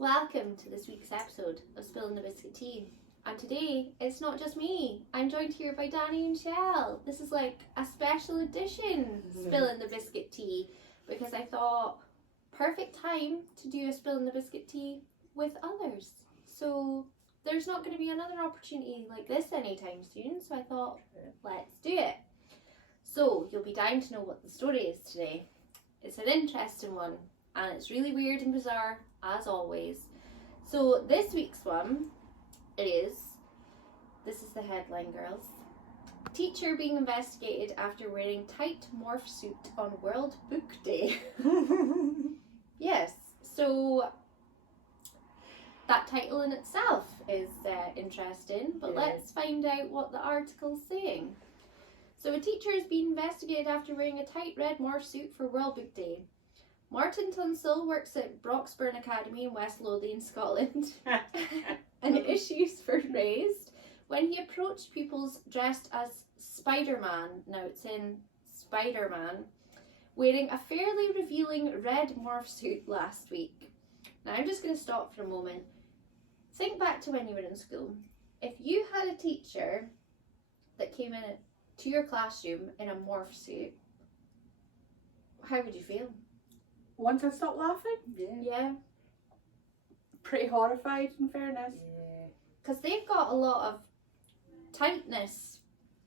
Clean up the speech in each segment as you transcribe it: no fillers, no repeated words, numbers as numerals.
Welcome to this week's episode of Spilling the Biscuit Tea. And today, it's not just me. I'm joined here by Dani and Chelle. This is like a special edition Spilling the Biscuit Tea because I thought, perfect time to do a Spilling the Biscuit Tea with others. So there's not going to be another opportunity like this anytime soon. So I thought, let's do it. So you'll be dying to know what the story is today. It's an interesting one and it's really weird and bizarre as always. So this week's one is, this is the headline, girls. Teacher being investigated after wearing tight morph suit on World Book Day. Yes, so that title in itself is interesting, but let's find out what the article's saying. So a teacher is being investigated after wearing a tight red morph suit for World Book Day. Martin Tunsil works at Broxburn Academy in West Lothian, Scotland, and issues were raised when he approached pupils dressed as Spider-Man, now it's in Spider-Man, wearing a fairly revealing red morph suit last week. Now I'm just going to stop for a moment. Think back to when you were in school. If you had a teacher that came in to your classroom in a morph suit, how would you feel? Once I stopped laughing? Yeah. Pretty horrified, in fairness. Yeah. Because they've got a lot of tightness.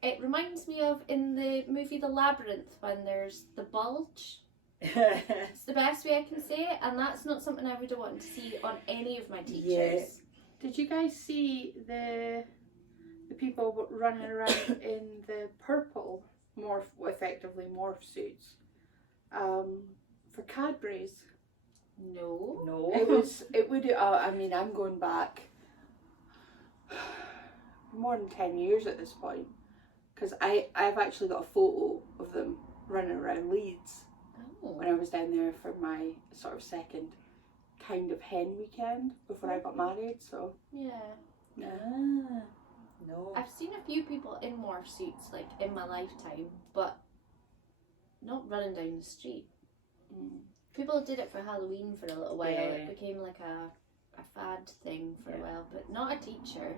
It reminds me of in the movie The Labyrinth when there's the bulge. It's the best way I can say it, and that's not something I would have wanted to see on any of my teachers. Yeah. Did you guys see the people running around in the purple effectively morph suits? For Cadbury's. No. It would, I mean, I'm going back more than 10 years at this point. Because I've actually got a photo of them running around Leeds when I was down there for my sort of second kind of hen weekend before I got married, so. Yeah. No. I've seen a few people in morph suits, like, in my lifetime, but not running down the street. People did it for Halloween for a little while. It became like a fad thing for a while, but not a teacher.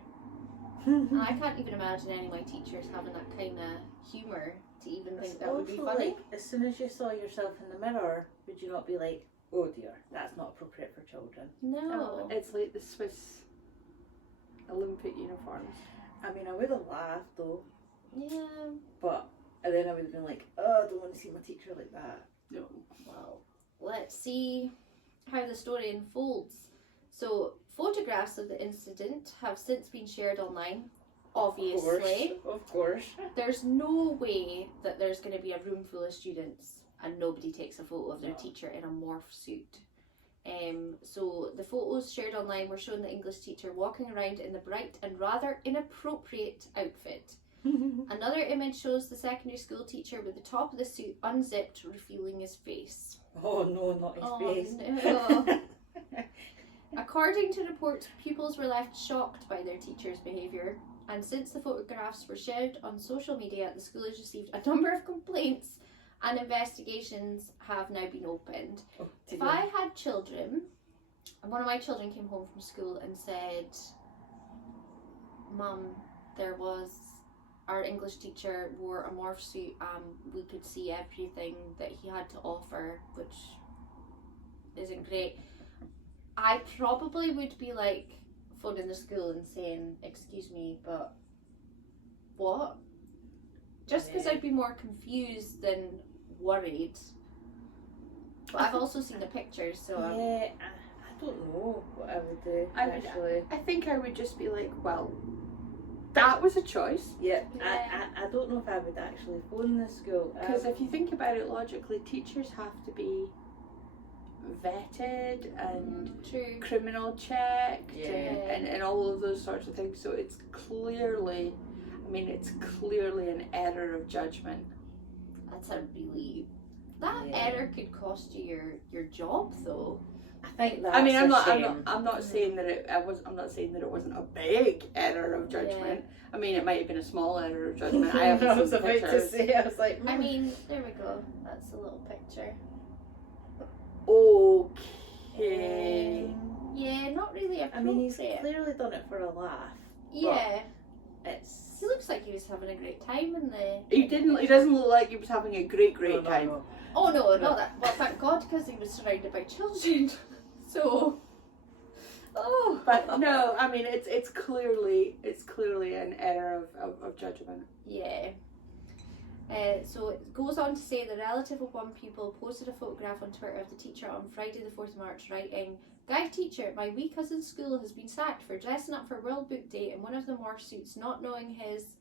And I can't even imagine any of my teachers having that kind of humour to even think that would be funny. Like, as soon as you saw yourself in the mirror, would you not be like, oh dear, that's not appropriate for children? No. It's like the Swiss Olympic uniforms. I mean, I would have laughed though. Yeah. But then I would have been like, oh, I don't want to see my teacher like that. No. Well, let's see how the story unfolds. So, photographs of the incident have since been shared online, obviously. Of course. There's no way that there's going to be a room full of students and nobody takes a photo of their teacher in a morph suit. So the photos shared online were showing the English teacher walking around in the bright and rather inappropriate outfit. Another image shows the secondary school teacher with the top of the suit unzipped, revealing his face. Oh no, not his face. No. According to reports, pupils were left shocked by their teacher's behaviour, and since the photographs were shared on social media, the school has received a number of complaints and investigations have now been opened. If I had children, and one of my children came home from school and said, Mum, our English teacher wore a morph suit and we could see everything that he had to offer, which isn't great, I probably would be like phoning the school and saying, excuse me, but what? Just because I'd be more confused than worried. But I've also seen the pictures, so I don't know what I would do, actually. I think I would just be like, well, that was a choice. Yeah. I don't know if I would actually phone the school. Because if you think about it logically, teachers have to be vetted and criminal checked and all of those sorts of things. So it's clearly an error of judgment. That's a really... That error could cost you your job, though. I think that's I'm not saying that it wasn't a big error of judgment. I mean, it might have been a small error of judgment. I was about to say, I was like, I mean, there we go. That's a little picture. Okay. Yeah, not really I appropriate. mean, he's clearly done it for a laugh. Yeah. It's... He looks like he was having a great time in the... He doesn't look like he was having a great time. No. Oh no, not that. Well, thank God, because he was surrounded by children. So... Oh. But no, I mean, it's clearly an error of judgment. Yeah. So it goes on to say the relative of one pupil posted a photograph on Twitter of the teacher on Friday the 4th of March writing, "Guy teacher, my wee cousin's school has been sacked for dressing up for World Book Day in one of the morph suits, not knowing his,"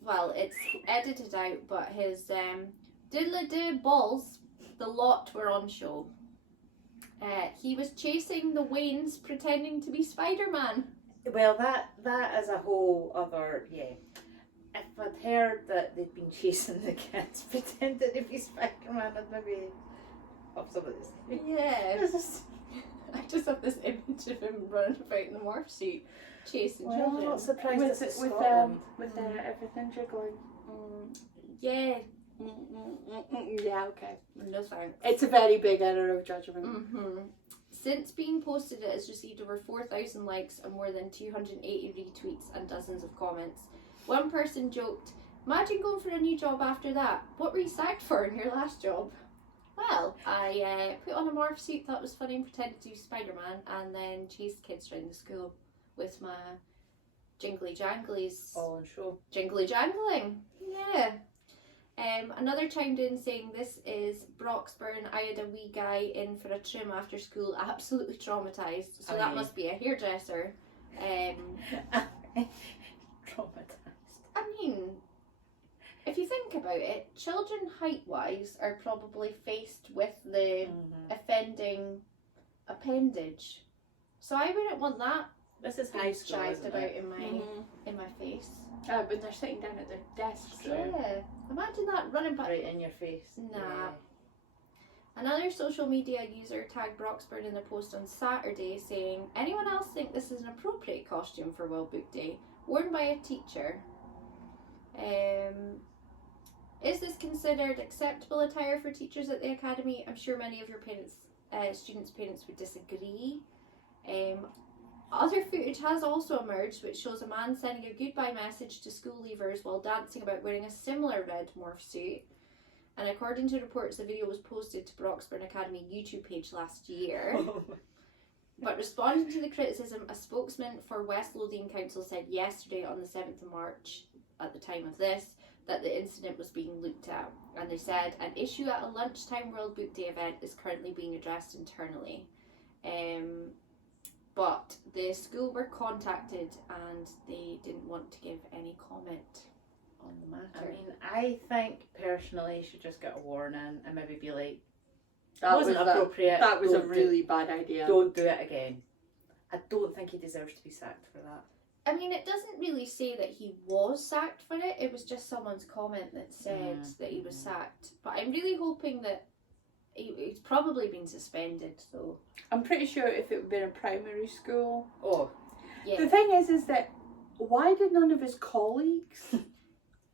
well, it's edited out, but his diddly-do balls, the lot were on show. He was chasing the Waynes pretending to be Spider-Man. Well, that is a whole other, yeah. If I'd heard that they'd been chasing the kids pretending to be Spider-Man, I'd maybe have some of this. Yeah. I just have this image of him running about in the morph suit, chasing Well, I'm children. not surprised With it's Scotland. everything jiggling. Yeah. Yeah, okay. No thanks. It's a very big error of judgment. Mm-hmm. Since being posted, it has received over 4,000 likes and more than 280 retweets and dozens of comments. One person joked, "Imagine going for a new job after that. What were you sacked for in your last job?" Well, I put on a morph suit, thought it was funny, and pretended to be Spider-Man, and then chased kids around the school with my jingly janglies. All on show. Jingly jangling. Yeah. Another chimed in saying, "This is Broxburn. I had a wee guy in for a trim after school, absolutely traumatised." So that must be a hairdresser. Traumatised. I mean, if you think about it, children height-wise are probably faced with the offending appendage. So I wouldn't want that This is high school, jazzed isn't about it? in my face. When they're sitting down at their desks. Yeah. Imagine that running back. Right in your face. Nah. Yeah. Another social media user tagged Broxburn in their post on Saturday saying, "Anyone else think this is an appropriate costume for World Book Day? Worn by a teacher. Is this considered acceptable attire for teachers at the academy? I'm sure many of your students' parents would disagree." Other footage has also emerged which shows a man sending a goodbye message to school leavers while dancing about wearing a similar red morph suit. And according to reports, the video was posted to Broxburn Academy YouTube page last year. But responding to the criticism, a spokesman for West Lothian Council said yesterday on the 7th of March, at the time of this, that the incident was being looked at. And they said, "An issue at a lunchtime World Book Day event is currently being addressed internally." But the school were contacted and they didn't want to give any comment on the matter. I mean, I think personally you should just get a warning and maybe be like, That wasn't was appropriate. That was a Don't really bad idea. Don't do it again. I don't think he deserves to be sacked for that. I mean, it doesn't really say that he was sacked for it. It was just someone's comment that said that he was sacked. But I'm really hoping that he's probably been suspended, so... I'm pretty sure if it had been a primary school... Oh. Yeah. The thing is that why did none of his colleagues...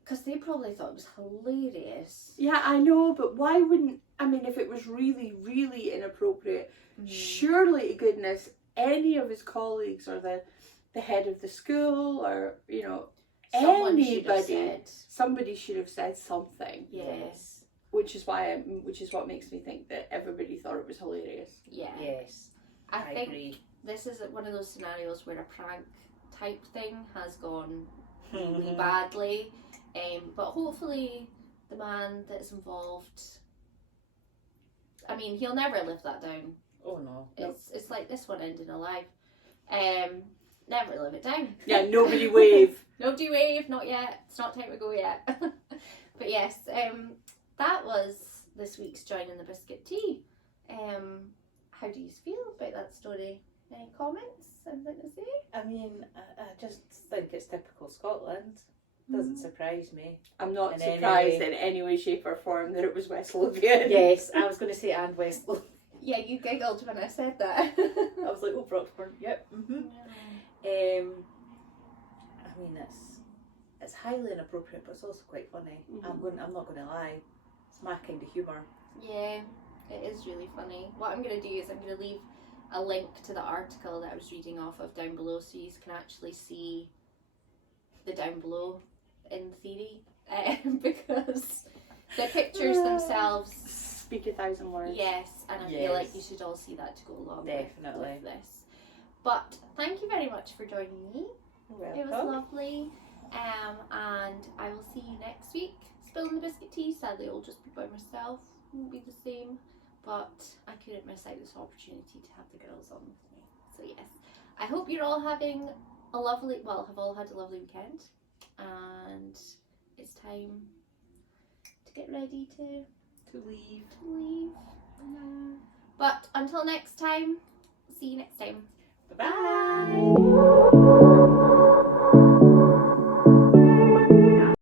Because they probably thought it was hilarious. Yeah, I know, but why wouldn't... I mean, if it was really, really inappropriate, surely to goodness, any of his colleagues or the head of the school or, you know, somebody should have said something. Yes. Which is what makes me think that everybody thought it was hilarious. Yeah. Yes. I think agree. this is one of those scenarios where a prank type thing has gone really badly. But hopefully the man that's involved, I mean, he'll never live that down. Oh no. It's like this one ending alive. Never live it down. Yeah, nobody wave. Nobody wave, not yet. It's not time to go yet. But yes, that was this week's Join in the Biscuit Tea. How do you feel about that story? Any comments? Anything to say? I mean, I just think it's typical Scotland. Doesn't surprise me. I'm not In surprised any in any way, shape or form that it was West Lothian. Yes, I was going to say and West Lothian. Yeah, you giggled when I said that. I was like, oh, Broxburn. Yep. I mean, it's highly inappropriate, but it's also quite funny. I'm not going to lie. It's my kind of humour. Yeah, it is really funny. What I'm going to do is I'm going to leave a link to the article that I was reading off of down below, so you can actually see the down below in theory, because the pictures themselves speak 1,000 words. Yes, and I feel like you should all see that to go along Definitely. with this. But thank you very much for joining me. It was lovely. And I will see you next week. Spilling the biscuit tea. Sadly, it'll just be by myself. It won't be the same. But I couldn't miss out this opportunity to have the girls on with me. So yes, I hope you're all having a lovely, well, have all had a lovely weekend. And it's time to get ready to leave. But until next time, see you next time. Bye-bye.